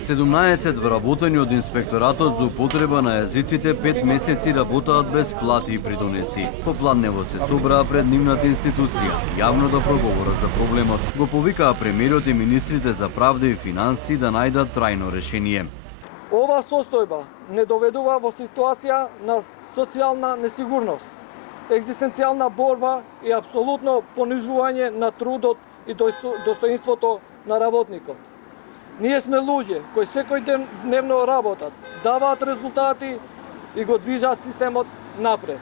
17 вработени од инспекторатот за употреба на јазиците 5 месеци работаат без плати и придонеси. Попладнево се собраа пред нивната институција, јавно да проговорат за проблемот. Го повикаа премиерот и министрите за правда и финансии да најдат трајно решение. Ова состојба не доведува во ситуација на социјална несигурност, екзистенцијална борба и апсолутно понижување на трудот и достоинството на работникот. Ние сме луѓе кои секој ден дневно работат, даваат резултати и го движат системот напред.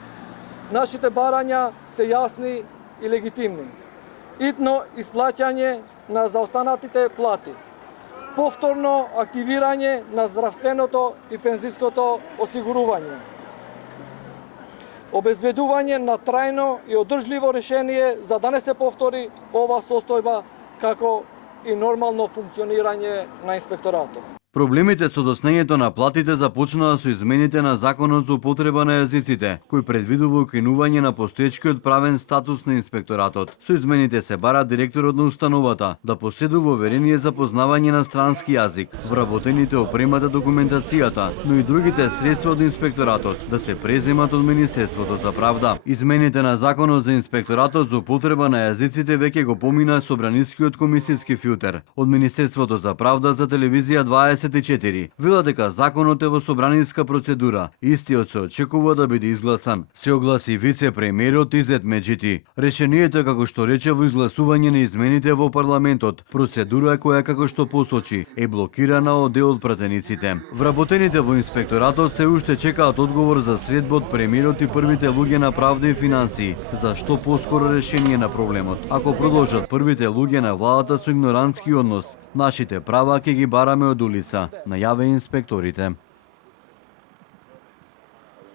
Нашите барања се јасни и легитимни. Итно исплаќање на заостанатите плати, повторно активирање на здравственото и пензиското осигурување, обезбедување на трајно и одржливо решение за да не се повтори ова состојба како и нормално функционирање на инспекторатот. Проблемите со доснењето на платите започнаа со измените на Законот за употреба на јазиците, кој предвидува укинување на постоечкиот правен статус на инспекторатот. Со измените се бара директорот на установата да поседува уверение за познавање на странски јазик, вработените опремата документацијата, но и другите средства од инспекторатот да се преземат од Министерството за правда. Измените на Законот за инспекторатот за употреба на јазиците веќе го помина собранискиот комисиски филтер. Од Министерството за правда за телевизија 24 велат дека законот е во собраниска процедура. Истиот се очекува да биде изгласан. Се огласи вице-премиерот Изет Меджити. Решението е како што рече во изгласување на измените во парламентот. Процедура која како што посочи е блокирана од дел од пратениците. Вработените во инспекторатот се уште чекаат одговор за средба од премиерот и првите луѓе на правда и финансии за што поскоро решение на проблемот. Ако продолжат првите луѓе на владата со игнорантски однос, нашите права ќе ги бараме од улица, најаве инспекторите.